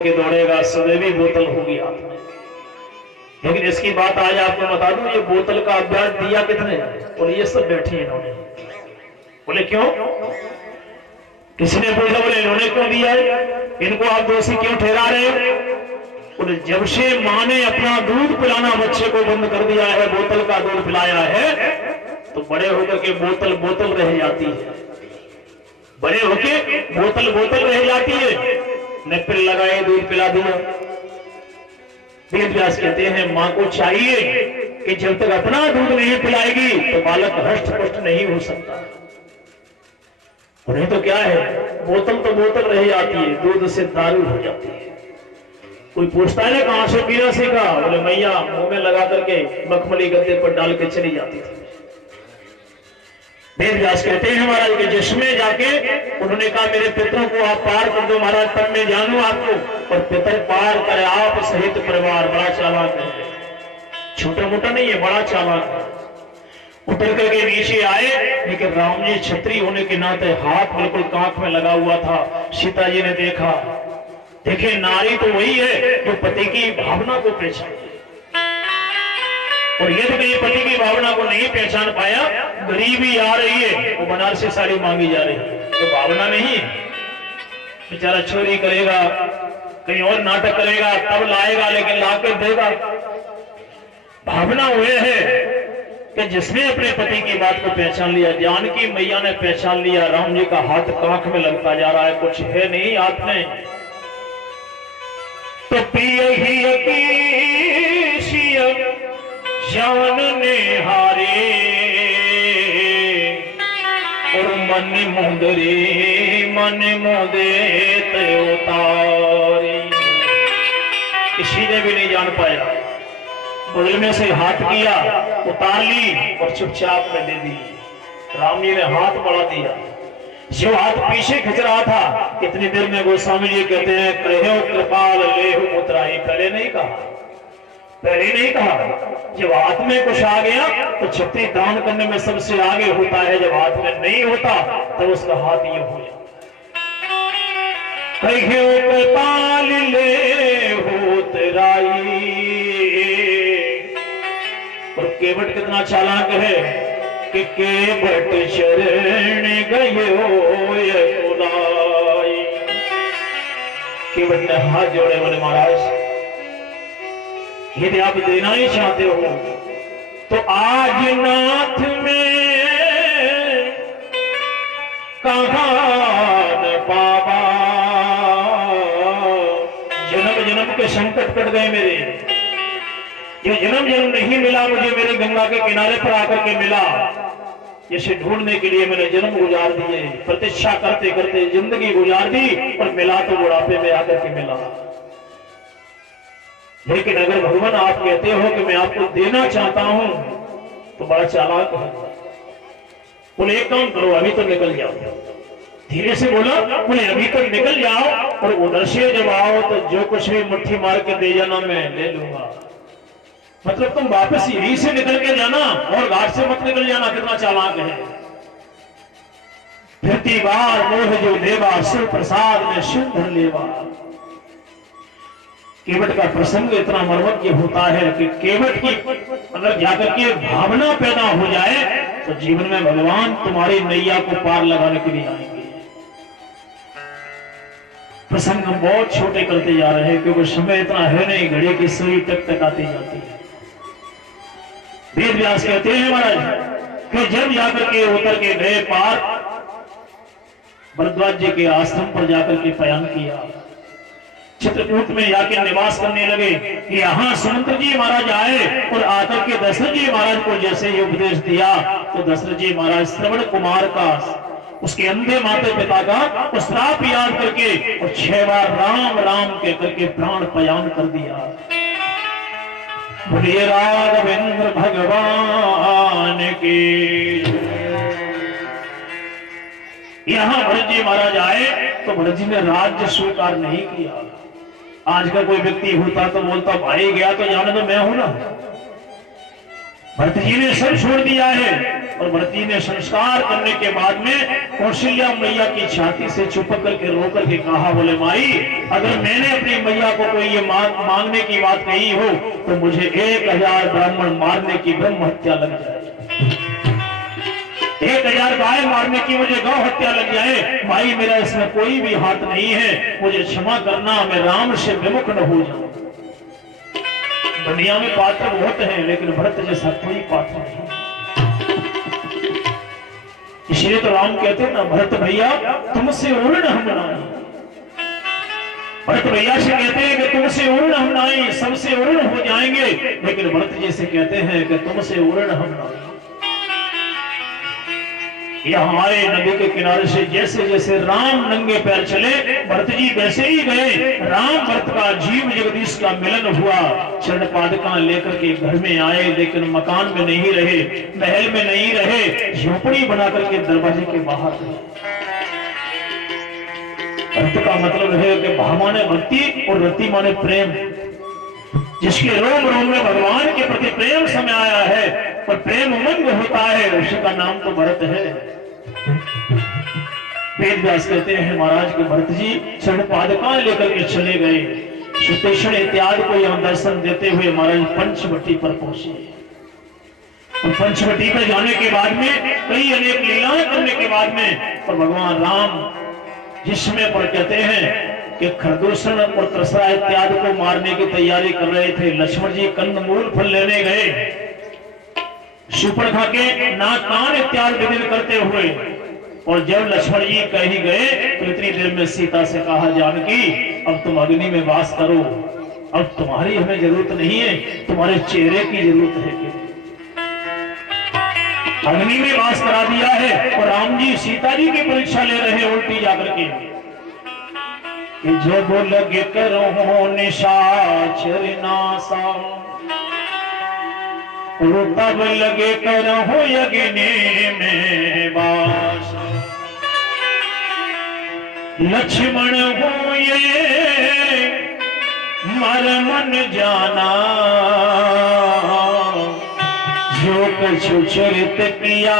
के दौड़ेगा सदैवी बोतल होगी हाथ में। लेकिन इसकी बात आज आपको बता दूं, ये बोतल का अभ्यास दिया कितने? और ये सब बैठे हैं इन्होंने। बोले क्यों? किसी ने पूछा, बोले इन्होंने क्यों दिया है, इनको आप दोषी क्यों ठहरा रहे हो? बोले जब से माँ ने अपना दूध पिलाना बच्चे को बंद कर दिया है, बोतल का दूध पिलाया है, तो बड़े होकर के बोतल बोतल रह जाती है। बड़े होके बोतल बोतल रह जाती है। निप्पल लगाए, दूध पिला दिया। वेद व्यास कहते हैं मां को चाहिए कि जब तक अपना दूध नहीं पिलाएगी तो बालक हष्ट पुष्ट नहीं हो सकता। उन्हें तो क्या है, बोतल तो बोतल रह जाती है, दूध से दारू हो जाती है। कोई पूछता है ना कहां से पीना सीखा? बोले मैया मुंह में लगा करके मखमली गद्दे पर डाल के चली जाती थी। वेद व्यास कहते हैं महाराज के जिसमें जाके उन्होंने कहा मेरे पितरों को आप पार कर दो महाराज, तब मैं जानू आपको। और पितर पार करे आप सहित परिवार। बड़ा चालाक है, छोटा मोटा नहीं है, बड़ा चालाक है। उतर करके नीचे आए, लेकिन राम जी छत्री होने के नाते हाथ बिल्कुल कांख में लगा हुआ था। सीता जी ने देखा, देखिए नारी तो वही है जो पति की भावना को पहचाने। और यदि कहीं पति की भावना को नहीं पहचान पाया, गरीबी आ रही है, वो बनारसी साड़ी मांगी जा रही है, तो भावना नहीं है। बेचारा चोरी करेगा, कहीं और नाटक करेगा, तब लाएगा, लेकिन लाकर देगा। भावना हुए है कि जिसने अपने पति की बात को पहचान लिया, जानकी मैया ने पहचान लिया, राम जी का हाथ कांख में लगता जा रहा है, कुछ है नहीं हाथ में, तो पिए ही जान ने हारे और मन मुंदरे मन मोदे उतारे। किसी ने भी नहीं जान पाया। बगल में से हाथ किया, उतार ली और चुपचाप में दे दी। राम जी ने हाथ बढ़ा दिया, जो हाथ पीछे खिंच रहा था। इतनी देर में गोस्वामी जी कहते हैं कहो कृपाल लेहु मुद्राई। पहले नहीं कहा, पहले नहीं कहा। जब हाथ में कुछ आ गया तो छत्री दान करने में सबसे आगे होता है, जब हाथ में नहीं होता तो उसका हाथ ये हो जाता। कहो कृपाल लेहु मुद्राई। और केवट कितना चालाक है कि केवट शरण गयो कुलाई। केवट ने हाथ जोड़े, बोले महाराज यदि आप देना ही चाहते हो तो आज नाथ में कहां न पावा। जन्म जन्म के संकट कट गए मेरे, ये जन्म जन्म नहीं मिला मुझे, मेरे गंगा के किनारे पर आकर के मिला। इसे ढूंढने के लिए मैंने जन्म गुजार दिए, प्रतीक्षा करते करते जिंदगी गुजार दी, और मिला तो बुढ़ापे में आकर के मिला। लेकिन अगर भगवान आप कहते हो कि मैं आपको देना चाहता हूं तो बड़ा चालाक है। बोले एक काम करो, अभी तो निकल जाओ। धीरे से बोला, बोले अभी तो निकल जाओ, और उधर से जब आओ तो जो कुछ भी मुट्ठी मार के दे जाना मैं ले लूंगा। मतलब तुम वापस यहीं से निकल के जाना और घाट से मत निकल जाना। कितना चालाक है। फिरती बार मोह जो देवा, शिव प्रसाद में सिंधर लेवा। केवट का प्रसंग इतना मर्मज्ञ होता है कि केवट की अगर जाकर के भावना पैदा हो जाए तो जीवन में भगवान तुम्हारी नैया को पार लगाने के लिए आएंगे। प्रसंग हम बहुत छोटे करते जा रहे हैं क्योंकि समय इतना है नहीं, घड़ी की सुई तक तक आती जाती है। वेद व्यास कहते हैं महाराज कि जब जाकर के उतर के गए पार, भरद्वाज जी के आश्रम पर जाकर के पयन किया, चित्रकूट में जाके निवास करने लगे। यहाँ सुमंत्र जी महाराज आए और आकर के दशरथ जी महाराज को जैसे ये उपदेश दिया तो दशरथ जी महाराज श्रवण कुमार का, उसके अंधे माता पिता का श्राप याद करके और 6 बार राम राम के करके प्राण पयान कर दिया। बोलिए राघवेंद्र भगवान की। यहाँ भरत जी महाराज आए तो भरत जी ने राज्य स्वीकार नहीं किया। आज का कोई व्यक्ति होता तो बोलता भाई गया तो जाने तो मैं हूं ना। भरत जी ने सब छोड़ दिया है और भरत जी ने संस्कार करने के बाद में कौशल्या मैया की छाती से चुपक करके रो करके कहा, बोले माई, अगर मैंने अपनी मैया को कोई ये मांगने की बात कही हो तो मुझे 1000 ब्राह्मण मारने की ब्रह्म हत्या लग जाए, 1000 गाय मारने की मुझे गौ हत्या लग जाए। माई, मेरा इसमें कोई भी हाथ नहीं है, मुझे क्षमा करना, मैं राम से विमुख न हो जाऊं। दुनिया में पात्र बहुत हैं, लेकिन भरत जैसा कोई पात्र नहीं। इसलिए तो राम कहते हैं ना, भरत भैया तुमसे उर्ण हम नाई। भरत भैया से कहते हैं कि तुमसे उर्ण हम नाई, सबसे उर्ण हो जाएंगे, लेकिन भरत जी से कहते हैं कि तुमसे उर्ण हम नाई। यह हमारे नदी के किनारे से जैसे जैसे राम नंगे पैर चले, भरत जी वैसे ही गए। राम भरत का जीव जगदीश का मिलन हुआ, चरण पादुका लेकर के घर में आए, लेकिन मकान में नहीं रहे, महल में नहीं रहे, झोपड़ी बना करके दरवाजे के बाहर रहे। भक्त का मतलब है कि भा माने भक्ति और रति माने प्रेम। जिसके रोम रोम में भगवान के प्रति प्रेम समाया है और प्रेम उमंग होता है, उसका नाम तो भरत है। वेद व्यास कहते हैं महाराज के भरत जी चरण पादुका लेकर के चले गए। सुतेषण इत्यादि को यहाँ दर्शन देते हुए महाराज पंचवटी पर पहुंचे। और पंचवटी पर जाने के बाद में कई अनेक लीलाएं करने के बाद में और भगवान राम जिस समय पर कहते हैं कि खरदूषण और त्रसरा इत्यादि को मारने की तैयारी कर रहे थे, लक्ष्मण जी कंदमूल फल लेने गए, शूर्पणखा के नाक कान इत्यादि विधिन करते हुए। और जब लक्ष्मण जी कहीं गए तो इतनी देर में सीता से कहा, जानकी अब तुम अग्नि में वास करो, अब तुम्हारी हमें जरूरत नहीं है, तुम्हारे चेहरे की जरूरत है। अग्नि में वास करा दिया है और राम जी सीता जी की परीक्षा ले रहे हैं उल्टी जाकर के, कि जब लगे करो निशाचर नासा, तब लगे करो यज्ञ में वास। लक्ष्मण हो ये मर मन जाना, जो कछु चरित किया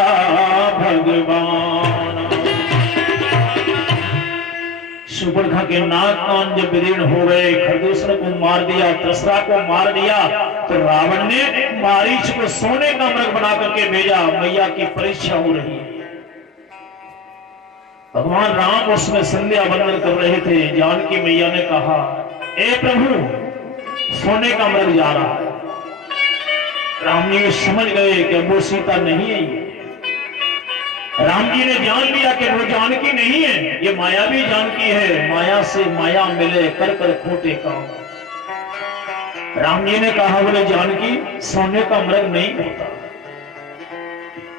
भगवान। शूर्पणखा के नाक कान जब विदीर्ण हो गए, खरदूषण को मार दिया, त्रसरा को मार दिया, तो रावण ने मारीच को सोने का मृग बना करके भेजा। मैया की परीक्षा हो रही है। भगवान राम उसमें संध्या वंदन कर रहे थे। जानकी मैया ने कहा, ए प्रभु, सोने का मृग जा रहा है। राम जी समझ गए कि वो सीता नहीं है। राम जी ने जान लिया कि वो जानकी नहीं है, ये माया भी जानकी है। माया से माया मिले कर कर खोटे काम। राम जी ने कहा, बोले जानकी सोने का मृग नहीं होता।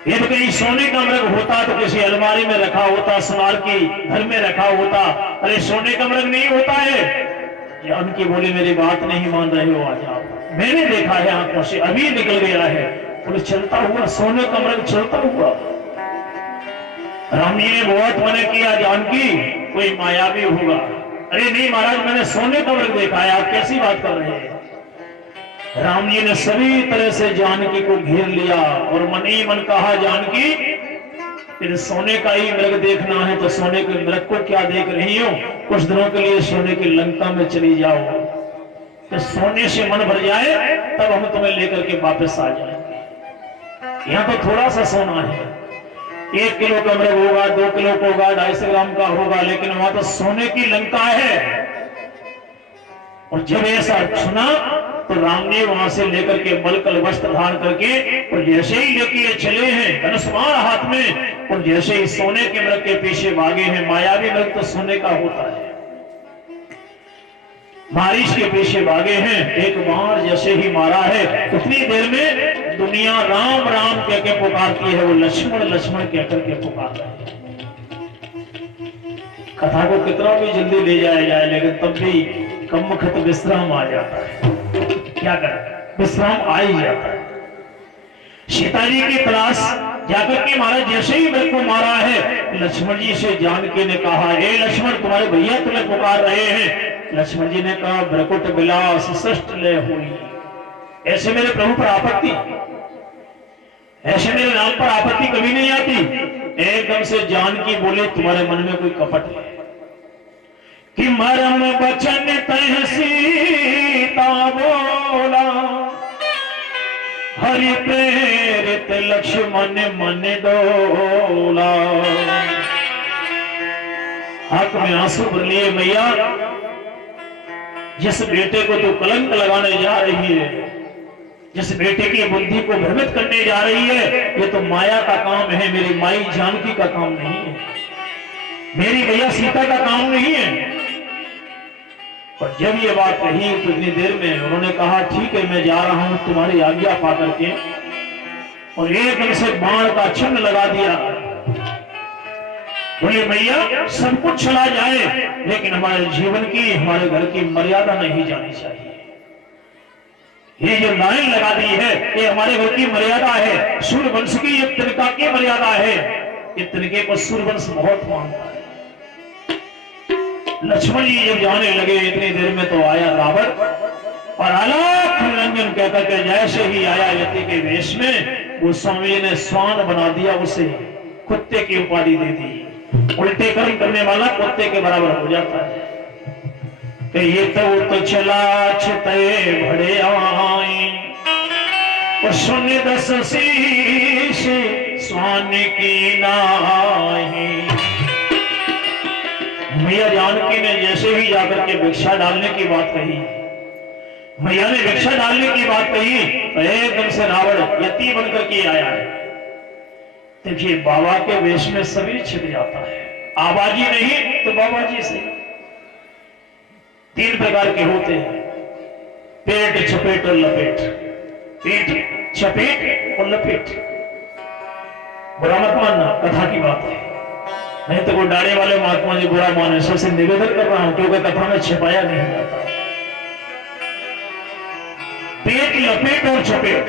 यदि कहीं सोने का मृग होता तो किसी अलमारी में रखा होता, सुनार की घर में रखा होता। अरे सोने का मृग नहीं होता है। जानकी बोली, मेरी बात नहीं मान रहे हो, आ जाओ, मैंने देखा है आंखों से, अभी निकल गया है। बोले चलता हुआ सोने का मृग चलता हुआ। राम जी ने बहुत मना किया, जानकी कोई माया भी होगा। अरे नहीं महाराज, मैंने सोने का मृग देखा है, आप कैसी बात कर रहे हैं। राम जी ने सभी तरह से जानकी को घेर लिया और मन ही मन कहा, जानकी यदि सोने का ही मृग देखना है तो सोने के मृग को क्या देख रही हो, कुछ दिनों के लिए सोने की लंका में चली जाओ, तो सोने से मन भर जाए तब हम तुम्हें लेकर के वापस आ जाएंगे। यहाँ तो थोड़ा सा सोना है, 1 किलो का मृग होगा, 2 किलो का होगा, 250 ग्राम का होगा, लेकिन वहां तो सोने की लंका है। और जब ऐसा सुना तो राम जी वहां से लेकर के बलकल वस्त्र धारण करके और जैसे ही लेके चले हैं धनुष्मान हाथ में, और जैसे ही सोने के मृग के पीछे भागे हैं। मायावी मृग तो सोने का होता है। मारीच के पीछे भागे हैं, एक बाण जैसे ही मारा है, उतनी देर में दुनिया राम राम कह के पुकारती है, वो लक्ष्मण लक्ष्मण कहकर के पुकार रहे हैं। कथा को कितना भी जल्दी ले जाया जाए, लेकिन तब भी कम वक्त विश्राम आ जाता है। क्या करें, विश्राम आ ही जाता है। सीता जी की तलाश जाकर के महाराज जैसे ही मृग को मारा है, लक्ष्मण जी से जानकी ने कहा, हे लक्ष्मण, तुम्हारे भैया तुम्हें पुकार रहे हैं। लक्ष्मण जी ने कहा, भ्रकुट विलास सृष्ट ले हुई, ऐसे मेरे प्रभु पर आपत्ति। ऐसे मेरे नाम पर आपत्ति कभी नहीं आती। एकदम से जानकी बोले तुम्हारे मन में कोई कपट है कि मरम बचन तह सीता बोला, हरि प्रेरित लक्ष्मण मन डोला। आंख में आंसू भर लिए, मैया जिस बेटे को तू कलंक लगाने जा रही है, जिस बेटे की बुद्धि को भ्रमित करने जा रही है, ये तो माया का काम है, मेरी माई जानकी का काम नहीं है, मेरी भैया सीता का काम नहीं है। पर जब ये बात कही तो इतनी देर में उन्होंने कहा ठीक है मैं जा रहा हूं तुम्हारी आज्ञा पा करके, और एकदम से बाण का चिन्ह लगा दिया। बोले भैया सब कुछ चला जाए लेकिन हमारे जीवन की, हमारे घर की मर्यादा नहीं जानी चाहिए। ये जो लाइन लगा दी है ये हमारे घर की मर्यादा है, सूर्यवंश की ये तिनका की मर्यादा है। ये तिनके को सूर्यवंश बहुत मानता है। लक्ष्मण जी जब जाने लगे इतनी देर में तो आया रावण, और आलाप निरंजन कहकर के जैसे ही आया यति के वेश में, वो स्वामी ने स्वान बना दिया, उसे कुत्ते की उपाधि दे दी। उल्टे कर्म करने वाला कुत्ते के बराबर हो जाता है कि ये तो चला छते भड़े आए और सुन दस शीश स्वान की नाही। मैया जानकी ने जैसे ही जाकर के भिक्षा डालने की बात कही, मैया ने भिक्षा डालने की बात कही तो एकदम से रावण यति बनकर के आया है। देखिए बाबा के वेश में सभी छिप जाता है, आबाजी नहीं तो बाबा जी से। तीन प्रकार के होते हैं, पेट चपेट और लपेट। पेट चपेट और लपेट, बुरा मत मानना, कथा की बात है, नहीं तो कोई डाले वाले महात्मा जी बुरा माने। सबसे निवेदन कर रहा हूं क्योंकि कथा में छिपाया नहीं जाता। पेट लपेट और चपेट,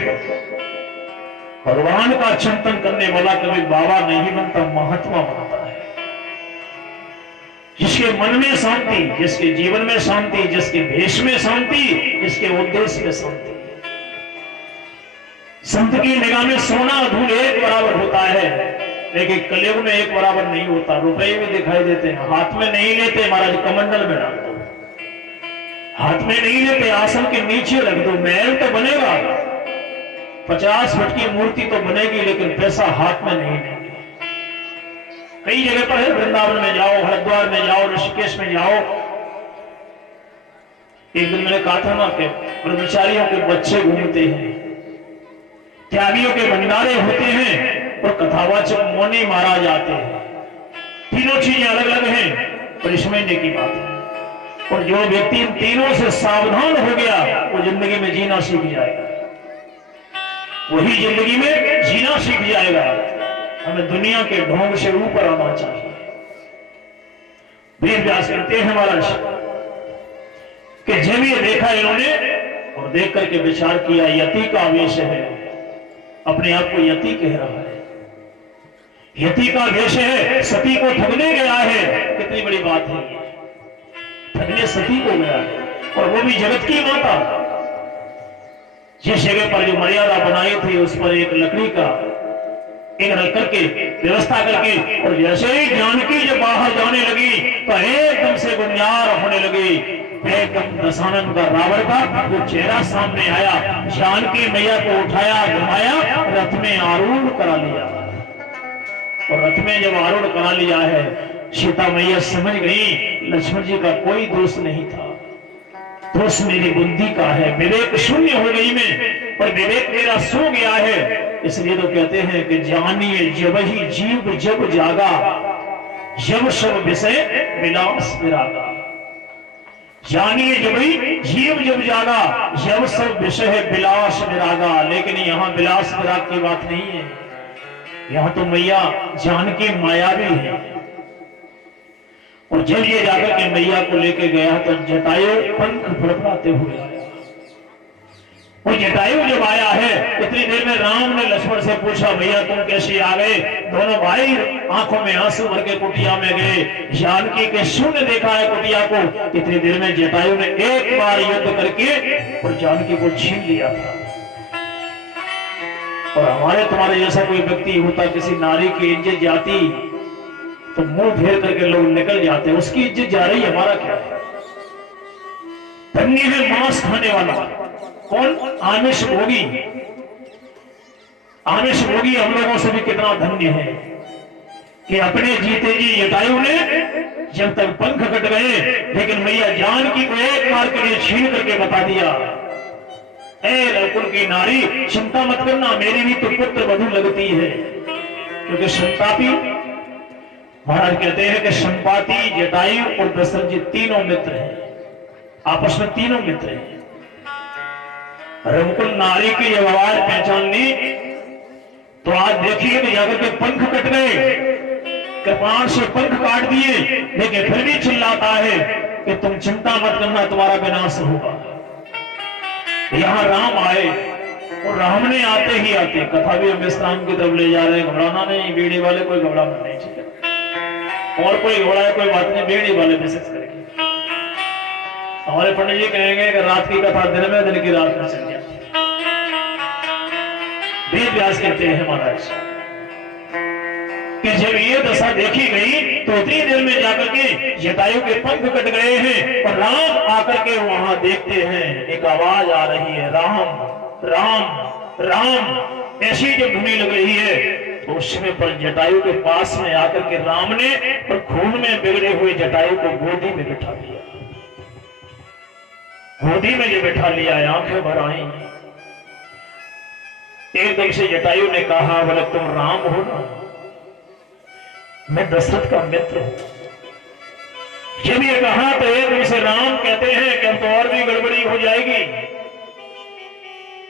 भगवान का चिंतन करने वाला कभी बाबा नहीं बनता, महात्मा बनता है। जिसके मन में शांति, जिसके जीवन में शांति, जिसके भेष में शांति, जिसके उद्देश्य में शांति। संत की निगाह में सोना धूल एक बराबर होता है, लेकिन कलयुग में एक बराबर नहीं होता। रुपए भी दिखाई देते हैं, हाथ में नहीं लेते, महाराज कमंडल में डाल दो, हाथ में नहीं लेते, आसन के नीचे रख दो, महल तो बनेगा, 50 फुट की मूर्ति तो बनेगी, लेकिन पैसा हाथ में नहीं लेंगे। कई जगह पर है, वृंदावन में जाओ, हरिद्वार में जाओ, ऋषिकेश में जाओ। एक दिन मैंने कहा था ना कि ब्रह्मचारियों के बच्चे घूमते हैं, त्यागियों के भंडारे होते हैं और कथावाचक मौनी महाराज आते हैं। तीनों चीजें अलग अलग हैं, पर समझने की बात है। और जो व्यक्ति इन तीनों से सावधान हो गया वो जिंदगी में जीना सीख जाएगा, वही जिंदगी में जीना सीख जाएगा। हमें दुनिया के ढोंग से ऊपर आना चाहिए। वेद व्यास कहते हैं महाराज कि जब ये देखा इन्होंने और देख करके विचार किया, यति का वेश है, अपने आप को यति कह रहा है, यति का वेश है, सती को ठगने गया है। कितनी बड़ी बात है ये, ठगने सती को गया है, और वो भी जगत की माता। जिस जगह पर जो मर्यादा बनाई थी उस पर एक लकड़ी का एक रख करके व्यवस्था करके, और जैसे ही जानकी जब बाहर जाने लगी तो एकदम से गुंजार होने लगी। एकदम दशानन का रावण का वो चेहरा सामने आया, जानकी मैया को उठाया, घुमाया, रथ में आरूढ़ करा लिया। और रथ में जब आरूढ़ करा लिया है, सीता मैया समझ गई लक्ष्मण जी का कोई दोष नहीं था, दोष मेरी बुद्धि का है। विवेक शून्य हो गई मैं, पर विवेक मेरा सो गया है। इसलिए तो कहते हैं कि जानिए जब ही जीव जब जागा, जब सब विषय विलास विरागा। जानिए जब ही जीव जब जागा, जब सब विषय विलास विरागा। लेकिन यहाँ विलास विराग की बात नहीं है, यहाँ तो मैया जानकी मायावी है। और जब ये जाकर के मैया को लेके गया तो जटायु पंख फड़फड़ाते हुए आया। और जटायु जब आया है इतनी देर में राम ने लक्ष्मण से पूछा, भैया तुम कैसे आ गए? दोनों भाई आंखों में आंसू भर के कुटिया में गए। जानकी के शून्य देखा है कुटिया को। इतनी देर में जटायु ने एक बार युद्ध करके और जानकी को छीन लिया था। और हमारे तुम्हारे जैसा कोई व्यक्ति होता, किसी नारी की इज्जत जाती तो मुंह फेर करके लोग निकल जाते। उसकी इज्जत जा रही, हमारा क्या है? धन्य है मांस खाने वाला। कौन? आमिष भोगी। आमिष भोगी हम लोगों से भी कितना धन्य है कि अपने जीते जी जटायु ने जब तक पंख कट गए, लेकिन मैया जानकी को एक बार के लिए छीन करके बता दिया, ए रघुकुल की नारी, चिंता मत करना, मेरी भी तो पुत्र वधू लगती है। क्योंकि संतापी महाराज कहते हैं कि संपाति, जटायु और दशरथ जी तीनों मित्र हैं, आपस में तीनों मित्र हैं। रघुकुल नारी की जब आवाज पहचान ली तो आज देखिए कि जाकर के पंख कट गए, कृपाण से पंख काट दिए, लेकिन फिर भी चिल्लाता है कि तुम चिंता मत करना, तुम्हारा विनाश होगा। यहां राम आए और राम ने आते ही आते, कथा भी हम विश्राम की तरफ ले जा रहे हैं, घबराना नहीं, बेड़ी वाले कोई घबराना नहीं, ठीक है? और कोई घबराए कोई बात नहीं, बेड़ी वाले विशेष करके। हमारे पंडित जी कहेंगे कि रात की कथा दिन में, दिन की रात में चल जाती। वेद व्यास कहते हैं महाराज कि जब ये दशा देखी गई तो उतनी देर में जाकर के जटायु के पंख कट गए हैं और राम आकर के वहां देखते हैं, एक आवाज आ रही है, राम राम राम, ऐसी जब धुनी लग रही है तो उस समय पर जटायु के पास में आकर के राम ने और खून में बिगड़े हुए जटायु को गोदी में बिठा लिया। गोदी में जो बिठा लिया, आंखें भर आई। एकदम से जटायु ने कहा, बोले तुम राम हो ना? मैं दशरथ का मित्र हूं। जब ये कहा तो एकदम से राम कहते हैं कि अब तो और भी गड़बड़ी हो जाएगी,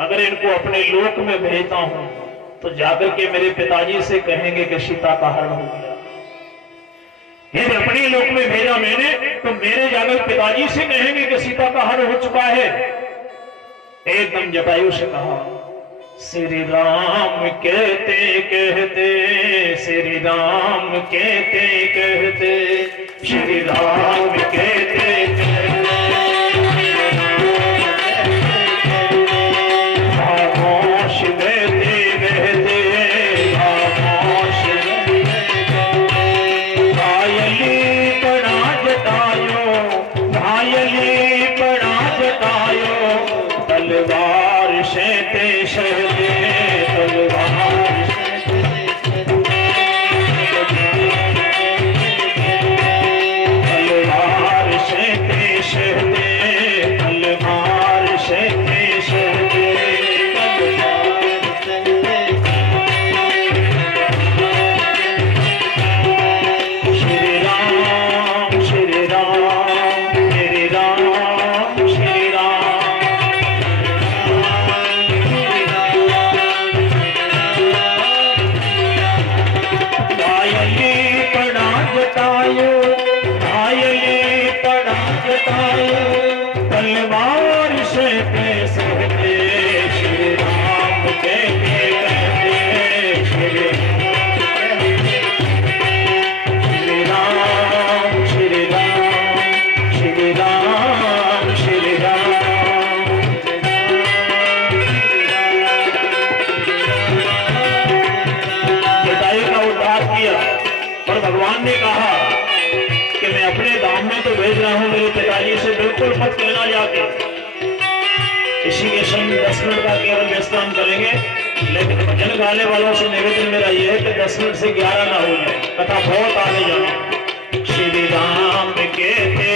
अगर इनको अपने लोक में भेजता हूं तो जाकर के मेरे पिताजी से कहेंगे कि सीता का हरण हो गया। यदि अपने लोक में भेजा मैंने तो मेरे जाकर पिताजी से कहेंगे कि सीता का हरण हो चुका है। एकदम जटायु से कहा, श्री राम कहते कहते, श्री राम कहते कहते, श्री राम कहते कहते, खामोश रहते रहते, खामोश घायली पड़ा जटायो, घायली पड़ा जटायो, तलवार से ते शहदे, तलवार से ते शहदे, तलवार से ते शहदे, श्री राम श्री राम श्री राम श्री राम, घायली पड़ा जटायु, घायली पड़ा जटायु, तलवार से ते शहदे, श्री राम कहते कहते, श्री राम श्री राम श्री राम श्री राम। जटायु का उद्धार किया और भगवान ने कहा कि मैं अपने धाम में तो भेज रहा हूं, मेरे पिताजी से बिल्कुल मत कहना जाके। इसी के संग 10 मिनट का केवल विश्राम करेंगे, लेकिन भजन गाने वालों से निवेदन मेरा यह है कि 10 मिनट से 11 ना हो जाए, कथा बहुत आगे जाना। श्री राम कहते